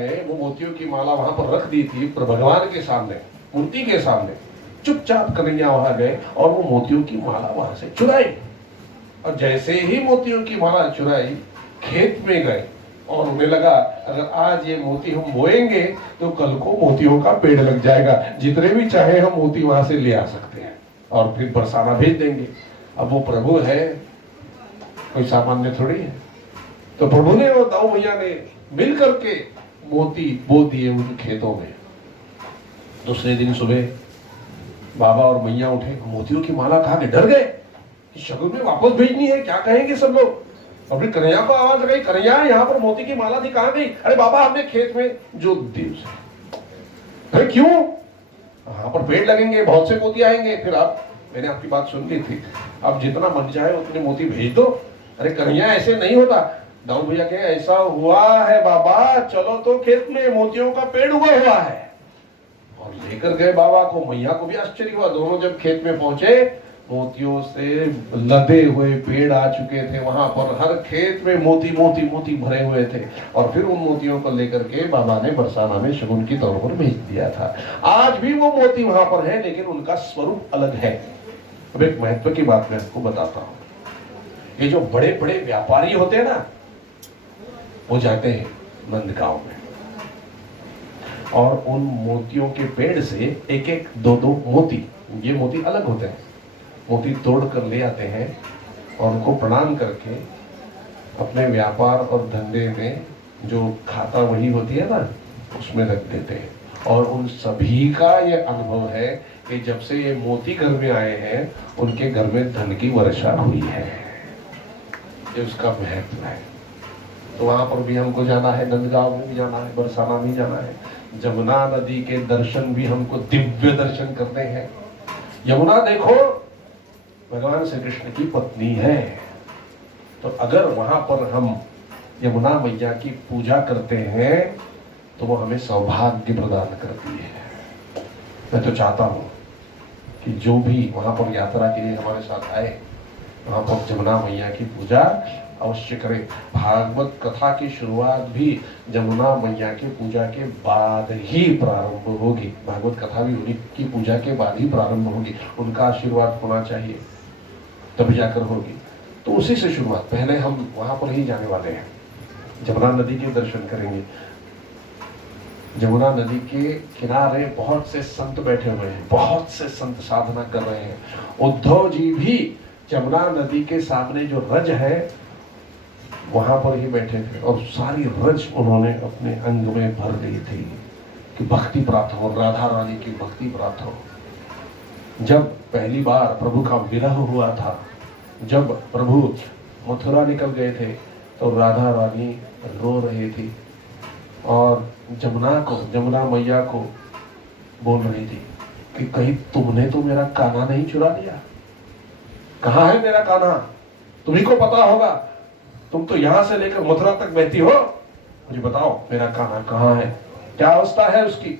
ने वो मोतियों की माला वहां पर रख दी थी भगवान के सामने, मूर्ति के सामने। चुपचाप कन्हैया वहां गए और वो मोतियों की माला वहां से चुराई। और जैसे ही मोतियों की माला चुराई, खेत में गए और उन्हें लगा अगर आज ये मोती हम बोएंगे तो कल को मोतियों का पेड़ लग जाएगा, जितने भी चाहे हम मोती वहां से ले आ सकते हैं और फिर बरसाना भेज देंगे। अब वो प्रभु है, कोई सामान्य थोड़ी है। तो प्रभु ने और दाऊ भैया ने मिल करके मोती बो दिए उन खेतों में। दूसरे दिन सुबह बाबा और मैया उठे, मोतियों की माला कहा के डर गए, शगुन में वापस भेजनी है, क्या कहेंगे सब लोग। और फिर कन्हैया को आवाज लगाई, कन्हैया यहाँ पर मोती की माला थी, कहाँ गई? अरे बाबा हमने खेत में जोत दी उसे। अरे क्यों? वहां पर पेड़ लगेंगे, बहुत से मोती आएंगे, फिर आप, मैंने आपकी बात सुन ली थी, अब जितना मन चाहे उतने मोती भेज दो। अरे कन्हैया ऐसे नहीं होता। दाऊ भैया कहे ऐसा हुआ है बाबा, चलो तो खेत में मोतियों का पेड़ हुआ है। और लेकर गए बाबा को। मैया को भी आश्चर्य हुआ। दोनों जब खेत में पहुंचे, मोतियों से लदे हुए पेड़ आ चुके थे वहां पर, हर खेत में मोती मोती मोती भरे हुए थे। और फिर उन मोतियों को लेकर के बाबा ने बरसाना में शगुन की तौर पर भेज दिया था। आज भी वो मोती वहां पर है, लेकिन उनका स्वरूप अलग है। अब एक महत्व की बात मैं आपको बताता हूं। ये जो बड़े बड़े व्यापारी होते हैं ना, वो जाते हैं नंदगांव में और उन मोतियों के पेड़ से एक एक दो दो मोती, ये मोती अलग होते हैं, मोती तोड़ कर ले आते हैं और उनको प्रणाम करके अपने व्यापार और धंधे में जो खाता वही होती है ना, उसमें रख देते हैं। और उन सभी का ये अनुभव है कि जब से ये मोती घर में आए हैं, उनके घर में धन की वर्षा हुई है। ये उसका महत्व है। तो वहां पर भी हमको जाना है, नंदगांव में भी जाना है, बरसाना भी जाना है। यमुना नदी के दर्शन भी हमको दिव्य दर्शन करने हैं। यमुना देखो भगवान श्री कृष्ण की पत्नी है। तो अगर वहां पर हम यमुना मैया की पूजा करते हैं तो वो हमें सौभाग्य प्रदान करती है। मैं तो चाहता हूं कि जो भी वहां पर यात्रा के लिए हमारे साथ आए, वहां पर यमुना मैया की पूजा अवश्य करें। भागवत कथा की शुरुआत भी यमुना मैया की पूजा के बाद ही प्रारंभ होगी। भागवत कथा भी उन्हीं की पूजा के बाद ही प्रारंभ होगी। उनका आशीर्वाद होना चाहिए, तब जाकर होगी। तो उसी से शुरुआत, पहले हम वहां पर ही जाने वाले हैं, यमुना नदी के दर्शन करेंगे। यमुना नदी के किनारे बहुत से संत बैठे हुए हैं, बहुत से संत साधना कर रहे हैं। उद्धव जी भी यमुना नदी के सामने जो रज है वहां पर ही बैठे थे और सारी रज उन्होंने अपने अंग में भर ली थी कि भक्ति प्राप्त हो, राधा रानी की भक्ति प्राप्त हो। जब पहली बार प्रभु का विरह हुआ था, जब प्रभु मथुरा निकल गए थे, तो राधा रानी रो रही थी और यमुना मैया को बोल रही थी कि कहीं तुमने तो मेरा कान्हा नहीं चुरा लिया? कहाँ है मेरा कान्हा? तुम्ही को पता होगा, तुम तो यहां से लेकर मथुरा तक बहती हो, मुझे बताओ मेरा कान्हा कहाँ है, क्या अवस्था है उसकी?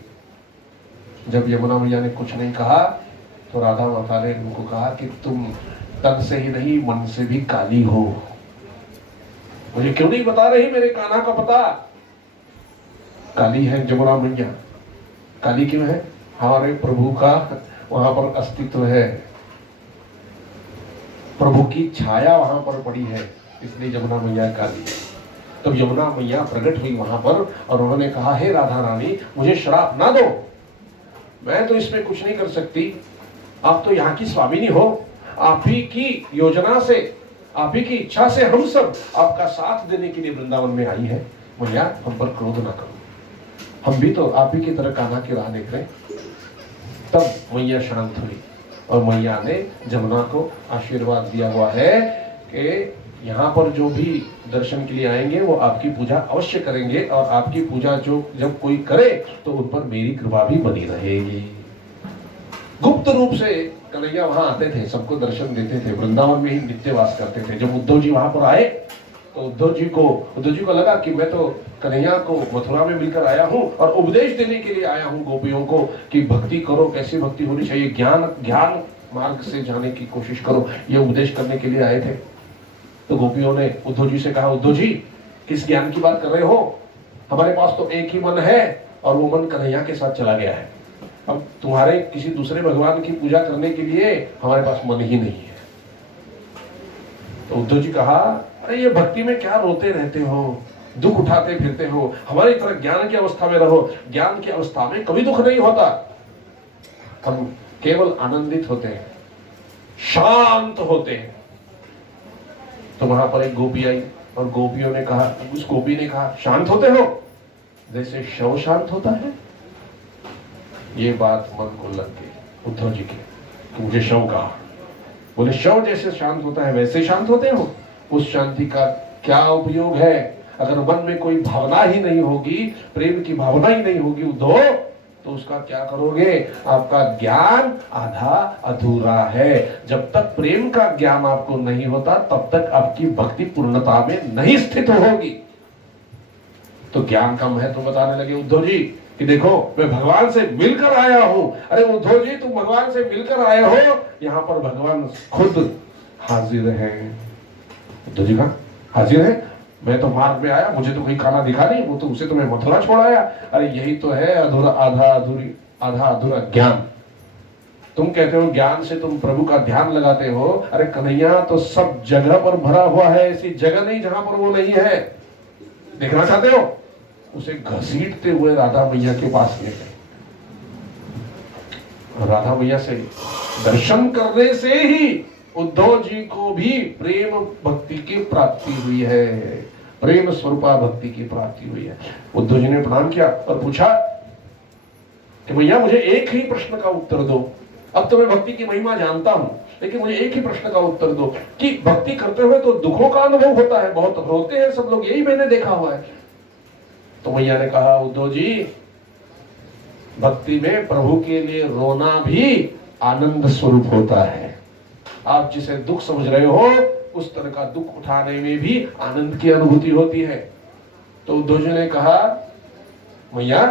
जब यमुना मैया ने कुछ नहीं कहा तो राधा माता ने उनको कहा कि तुम तन से ही नहीं मन से भी काली हो, मुझे क्यों नहीं बता रही मेरे कान्हा का पता? काली है यमुना मैया। काली क्यों है? हमारे प्रभु का वहां पर अस्तित्व है, प्रभु की छाया वहां पर पड़ी है, इसलिए यमुना मैया काली है। तब यमुना मैया प्रकट हुई वहां पर और उन्होंने कहा, हे राधा रानी, मुझे श्राप ना दो, मैं तो इसमें कुछ नहीं कर सकती, आप तो यहाँ की स्वामिनी हो, आप ही की योजना से, आप ही की इच्छा से हम सब आपका साथ देने के लिए वृंदावन में आई है। मैया हम पर क्रोध ना करो, हम भी तो आप ही की तरह कान्हा की राह देख रहे हैं। तब मैया शांत हुई और मैया ने यमुना को आशीर्वाद दिया हुआ है कि यहाँ पर जो भी दर्शन के लिए आएंगे वो आपकी पूजा अवश्य करेंगे और आपकी पूजा जो जब कोई करे तो उन पर मेरी कृपा भी बनी रहेगी। गुप्त रूप से कन्हैया वहां आते थे, सबको दर्शन देते थे, वृंदावन में ही नित्यवास करते थे। जब उद्धव जी वहां पर आए तो उद्धव जी को लगा कि मैं तो कन्हैया को मथुरा में मिलकर आया हूं और उपदेश देने के लिए आया हूं गोपियों को कि भक्ति करो, कैसी भक्ति होनी चाहिए, ज्ञान मार्ग से जाने की कोशिश करो, ये उपदेश करने के लिए आए थे। तो गोपियों ने उद्धव जी से कहा, उद्धव जी किस ज्ञान की बात कर रहे हो? हमारे पास तो एक ही मन है और वो मन कन्हैया के साथ चला गया है। अब तुम्हारे किसी दूसरे भगवान की पूजा करने के लिए हमारे पास मन ही नहीं है। तो उद्धव जी कहा, अरे ये भक्ति में क्या रोते रहते हो, दुख उठाते फिरते हो, हमारी तरह ज्ञान की अवस्था में रहो। ज्ञान की अवस्था में कभी दुख नहीं होता, हम केवल आनंदित होते हैं, शांत होते हैं। तो वहां पर एक गोपी आई और गोपियों ने कहा, उस गोपी ने कहा, शांत होते हो जैसे शव शांत होता है। ये बात मन को लग गई उद्धव जी के, मुझे शव कहा। बोले शव जैसे शांत होता है वैसे शांत होते हो? उस शांति का क्या उपयोग है अगर मन में कोई भावना ही नहीं होगी, प्रेम की भावना ही नहीं होगी उद्धव, तो उसका क्या करोगे? आपका ज्ञान आधा अधूरा है। जब तक प्रेम का ज्ञान आपको नहीं होता तब तक आपकी भक्ति पूर्णता में नहीं स्थित होगी। तो ज्ञान का महत्व बताने लगे उद्धव जी कि देखो मैं भगवान से मिलकर आया हूं। अरे उद्धव जी तुम भगवान से मिलकर आए हो, यहाँ पर भगवान खुद हाजिर है। उद्धव जी कहा हाजिर है? मैं तो मार्ग में आया, मुझे तो कोई खाना दिखा नहीं, वो तो उसे तो मैं मथुरा छोड़ आया। अरे यही तो है अधूरा, आधा अधूरा ज्ञान। तुम कहते हो ज्ञान से तुम प्रभु का ध्यान लगाते हो। अरे कन्हैया तो सब जगह पर भरा हुआ है, ऐसी जगह नहीं जहां पर वो नहीं है। देखना चाहते हो? उसे घसीटते हुए राधा मैया के पास ले गए। राधा मैया से दर्शन करने से ही उद्धव जी को भी प्रेम भक्ति की प्राप्ति हुई है, प्रेम स्वरूपा भक्ति की प्राप्ति हुई है। उद्धव जी ने प्रणाम किया और पूछा कि भैया मुझे एक ही प्रश्न का उत्तर दो। अब तो मैं भक्ति की महिमा जानता हूं, लेकिन मुझे एक ही प्रश्न का उत्तर दो कि भक्ति करते हुए तो दुखों का अनुभव होता है, बहुत रोते हैं सब लोग, यही मैंने देखा हुआ है। तो मैया ने कहा उद्धव जी भक्ति में प्रभु के लिए रोना भी आनंद स्वरूप होता है। आप जिसे दुख समझ रहे हो उस तरह का दुख उठाने में भी आनंद की अनुभूति होती है। तो उद्धव जी ने कहा मैया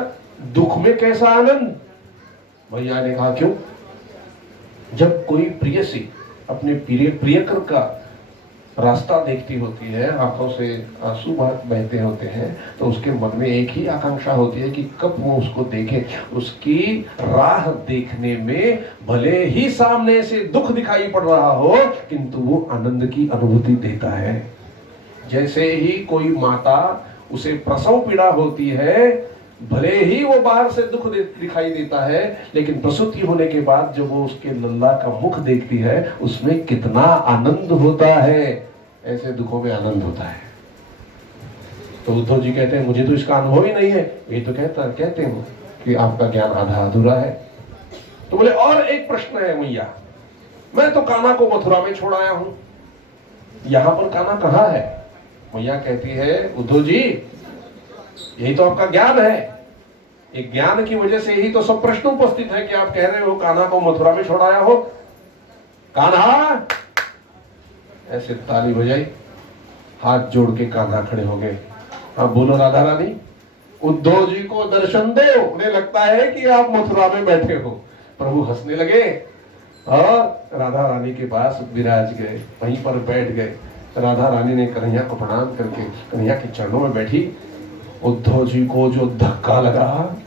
दुख में कैसा आनंद? मैया ने कहा क्यों? जब कोई प्रियसी अपने प्रियकर का रास्ता देखती होती है, आंखों से आंसू बहते होते हैं, तो उसके मन में एक ही आकांक्षा होती है कि कब वो उसको देखे। उसकी राह देखने में भले ही सामने से दुख दिखाई पड़ रहा हो, किंतु वो आनंद की अनुभूति देता है। जैसे ही कोई माता उसे प्रसव पीड़ा होती है, भले ही वो बाहर से दुख दिखाई देता है, लेकिन प्रसूति होने के बाद जब वो उसके लल्ला का मुख देखती है उसमें कितना आनंद होता है। ऐसे दुखों में आनंद होता है। तो उद्धव जी कहते हैं मुझे तो इसका अनुभव ही नहीं है। ये तो कहते हो कि आपका ज्ञान आधा अधूरा है। तो बोले और एक प्रश्न है मैया, मैं तो कान्हा को मथुरा में छोड़ आया हूं, यहां पर कान्हा कहां है? मैया कहती है उद्धव जी यही तो आपका ज्ञान है, एक ज्ञान की वजह से ही तो सब प्रश्न उपस्थित है कि आप कह रहे हो कान्हा को मथुरा में छोड़ाया हो। कान्हा, ऐसे ताली बजाई, हाथ जोड़ के कान्हा खड़े हो गए। हाँ बोलो राधा रानी, उद्धव जी को दर्शन दो, उन्हें लगता है कि आप मथुरा में बैठे हो। प्रभु हंसने लगे और राधा रानी के पास विराज गए, वहीं पर बैठ गए। राधा रानी ने कन्हैया को प्रणाम करके कन्हैया के चरणों में बैठी। उद्धव जी को जो धक्का लगा,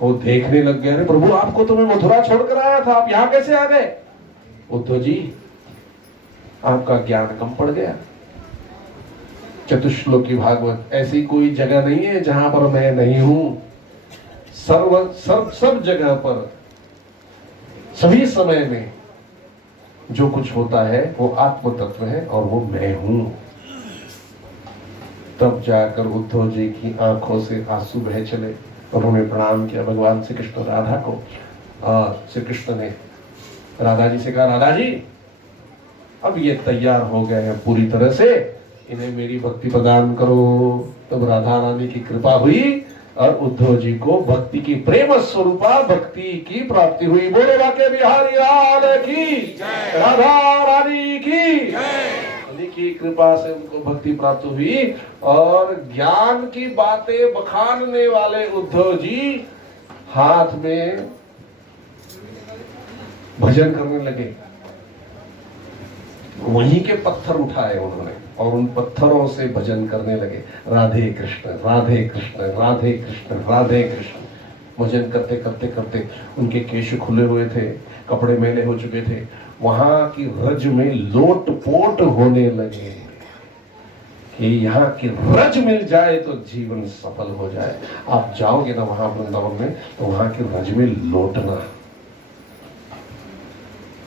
वो देखने लग गए, अरे प्रभु आपको तो मैं मथुरा छोड़कर आया था, आप यहाँ कैसे आ गए? उद्धव जी आपका ज्ञान कम पड़ गया। चतुश्लोकी भागवत, ऐसी कोई जगह नहीं है जहां पर मैं नहीं हूं। सब जगह पर सभी समय में जो कुछ होता है वो आत्म तत्व है और वो मैं हूं। तब जाकर उद्धव जी की आंखों से आंसू बह चले। उन्होंने प्रणाम किया भगवान श्री कृष्ण राधा को। श्री कृष्ण ने राधा जी से कहा राधा जी अब ये तैयार हो गए हैं पूरी तरह से, इन्हें मेरी भक्ति प्रदान करो। तब राधा रानी की कृपा हुई और उद्धव जी को भक्ति की प्रेम स्वरूपा भक्ति की प्राप्ति हुई। बोले बाके बिहारी लाल की, राधा रानी की कृपा से उनको भक्ति प्राप्त हुई। और ज्ञान की बातें बखानने वाले उद्धव जी हाथ में भजन करने लगे। वहीं के पत्थर उठाए उन्होंने और उन पत्थरों से भजन करने लगे, राधे कृष्ण राधे कृष्ण राधे कृष्ण राधे कृष्ण। भजन करते करते करते उनके केश खुले हुए थे, कपड़े मैले हो चुके थे, वहां की रज में लोट पोट होने लगे कि यहाँ की रज मिल जाए तो जीवन सफल हो जाए। आप जाओगे ना वहां वृंदावन में तो वहां की रज में लोटना,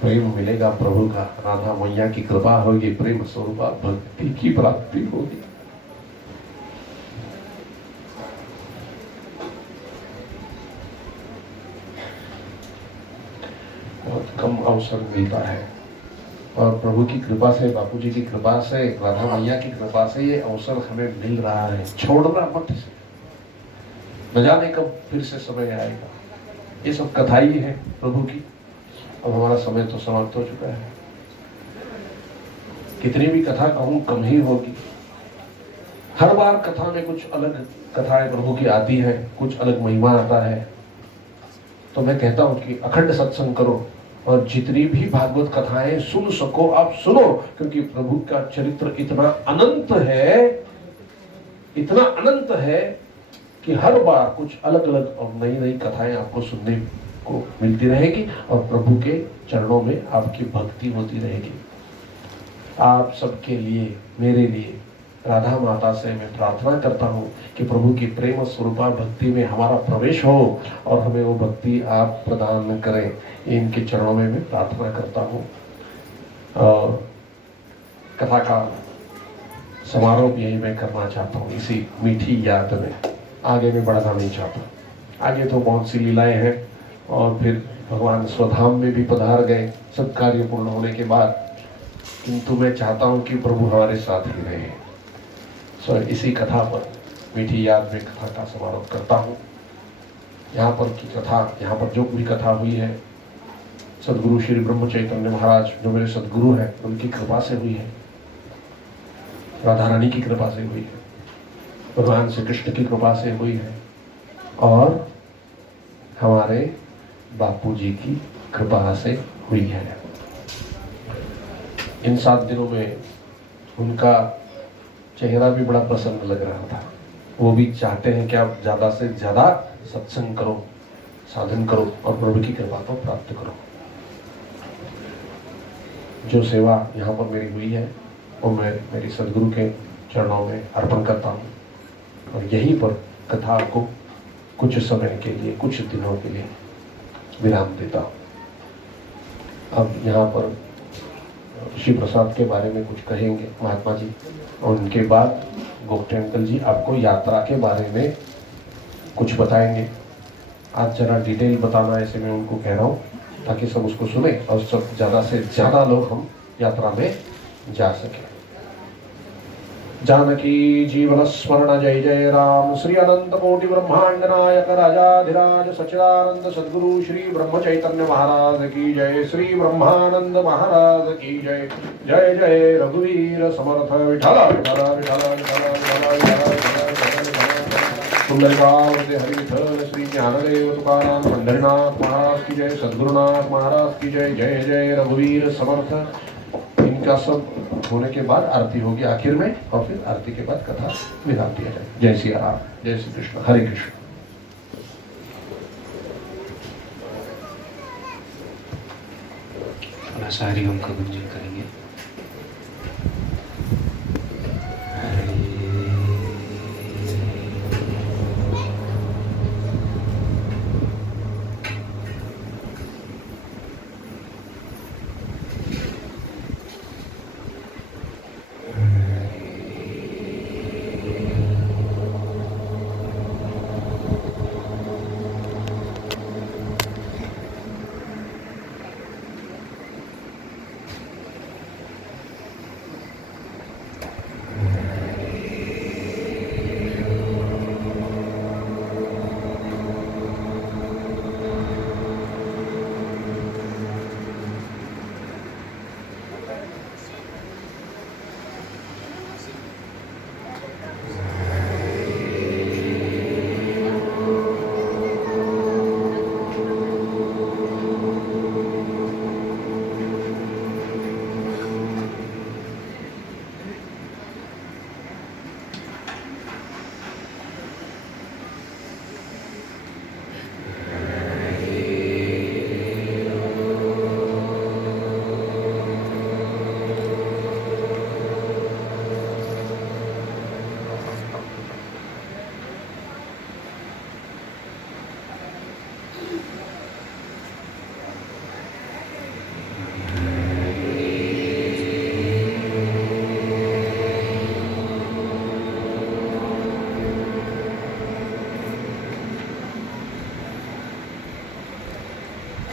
प्रेम मिलेगा प्रभु का, राधा मैया की कृपा होगी, प्रेम स्वरूपा भक्ति की प्राप्ति होगी। बहुत कम अवसर मिलता है और प्रभु की कृपा से, बापू जी की कृपा से, राधा मैया की कृपा से ये अवसर हमें मिल रहा है। छोड़ना मत इसे, न जाने कब फिर से समय आएगा। ये सब कथा ही है प्रभु की। अब हमारा समय तो समाप्त हो चुका है। कितनी भी कथा कहूं कम ही होगी। हर बार कथा में कुछ अलग कथाएं प्रभु की आती है, कुछ अलग महिमा आता है। तो मैं कहता हूं कि अखंड सत्संग करो और जितनी भी भागवत कथाएं सुन सको आप सुनो, क्योंकि प्रभु का चरित्र इतना अनंत है, इतना अनंत है कि हर बार कुछ अलग अलग और नई नई कथाएं आपको सुनने को मिलती रहेगी और प्रभु के चरणों में आपकी भक्ति होती रहेगी। आप सबके लिए, मेरे लिए, राधा माता से मैं प्रार्थना करता हूँ कि प्रभु की प्रेम स्वरूपा भक्ति में हमारा प्रवेश हो और हमें वो भक्ति आप प्रदान करें। इनके चरणों में मैं प्रार्थना करता हूँ। कथा का समारोह भी यही मैं करना चाहता हूँ, इसी मीठी याद में। आगे मैं बढ़ना नहीं चाहता। आगे तो बहुत सी लीलाएं हैं और फिर भगवान स्वधाम में भी पधार गए सब कार्य पूर्ण होने के बाद, किंतु मैं चाहता हूं कि प्रभु हमारे साथ ही रहे। सो इसी कथा पर, मीठी याद में कथा का समारोह करता हूं। यहाँ पर की कथा, यहाँ पर जो भी कथा हुई है, सदगुरु श्री ब्रह्म चैतन्य महाराज जो मेरे सदगुरु हैं उनकी कृपा से हुई है, राधा रानी की कृपा से हुई है, भगवान श्री कृष्ण की कृपा से हुई है और हमारे बापू जी की कृपा से हुई है। इन 7 दिनों में उनका चेहरा भी बड़ा प्रसन्न लग रहा था। वो भी चाहते हैं कि आप ज़्यादा से ज़्यादा सत्संग करो, साधन करो और प्रभु की कृपा को प्राप्त करो। जो सेवा यहाँ पर मेरी हुई है वो मैं मेरी सदगुरु के चरणों में अर्पण करता हूँ और यहीं पर कथा को कुछ समय के लिए, कुछ दिनों के लिए विराम देता हूँ। अब यहाँ पर श्री प्रसाद के बारे में कुछ कहेंगे महात्मा जी और उनके बाद गोप्ते अंकल जी आपको यात्रा के बारे में कुछ बताएंगे। आज जरा डिटेल बताना ऐसे मैं उनको कह रहा हूँ ताकि सब उसको सुने और सब ज़्यादा से ज़्यादा लोग हम यात्रा में जा सकें। जानकी जीवन स्मरण जय जय राम। श्री अनंत कोटि ब्रह्मांड नायक राजाधिराज सच्चिदानंद सद्गुरु श्री ब्रह्म चैतन्य महाराज की जय। श्री ब्रह्मानंद महाराज की जय। जय जय रघुवीर समर्थ विठल विठल विठल विठल सुंदरकावती हरि विठल। श्री ज्ञानदेव तुकाराम पंढरीनाथ महाराज की जय। सद्गुरुनाथ महाराज की जय। जय जय रघुवीर समर्थ। इनका सब होने के बाद आरती होगी आखिर में और फिर आरती के बाद कथा विराम दिया जाए। जय श्री राम, जय श्री कृष्ण, हरे कृष्ण। थोड़ा सा हरि ओम का गुंजन करेंगे।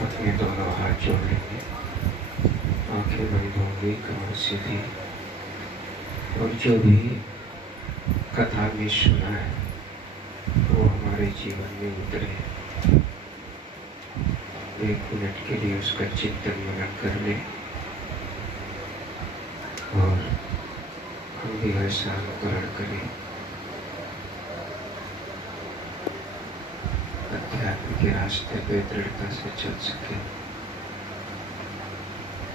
अपने दोनों हाथ जोड़ लेंगे, आंखें बंद होंगी, कमर सीधी। और जो भी कथा में सुना है वो हमारे जीवन में उतरे। 1 मिनट के लिए उसका चिंतन मनन कर ले और हम भी ऐसा अनुकरण करें। अध्यात्म के रास्ते पे दृढ़ता से चल सके,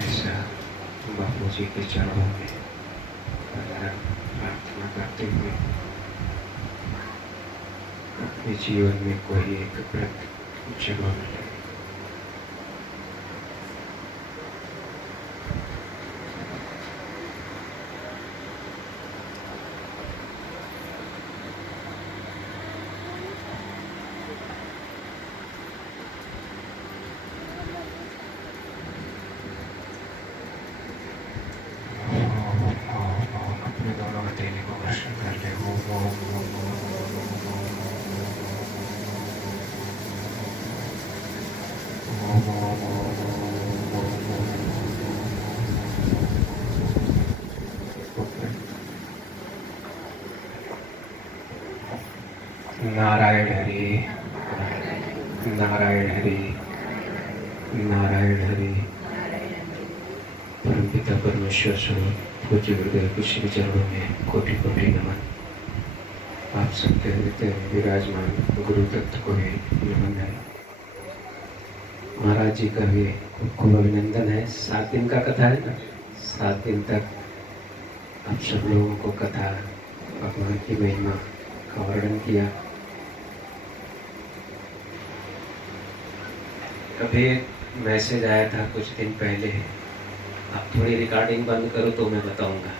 ऐसा बापू जी के चरणों में प्रार्थना करते हुए अपने जीवन में कोई एक व्रत जरूर ले। अपने दोनों हथेली को घर्षण कर ले। ओम ओम ओम ओम ओम नारायण हरि, नारायण हरि, नारायण हरि। परमपिता परमेश्वर स्वरूप पूज्य गुरुदेव के श्री चरणों में कोटि कोटि नमन। आप सबके हृदय में विराजमान गुरु तत्व को भी नमन है। महाराज जी का भी खूब अभिनंदन है। 7 दिन का कथा है ना, 7 दिन तक आप सब लोगों को कथा भगवान की महिमा का वर्णन किया। कभी मैसेज आया था कुछ दिन पहले, आप थोड़ी रिकॉर्डिंग बंद करो तो मैं बताऊंगा।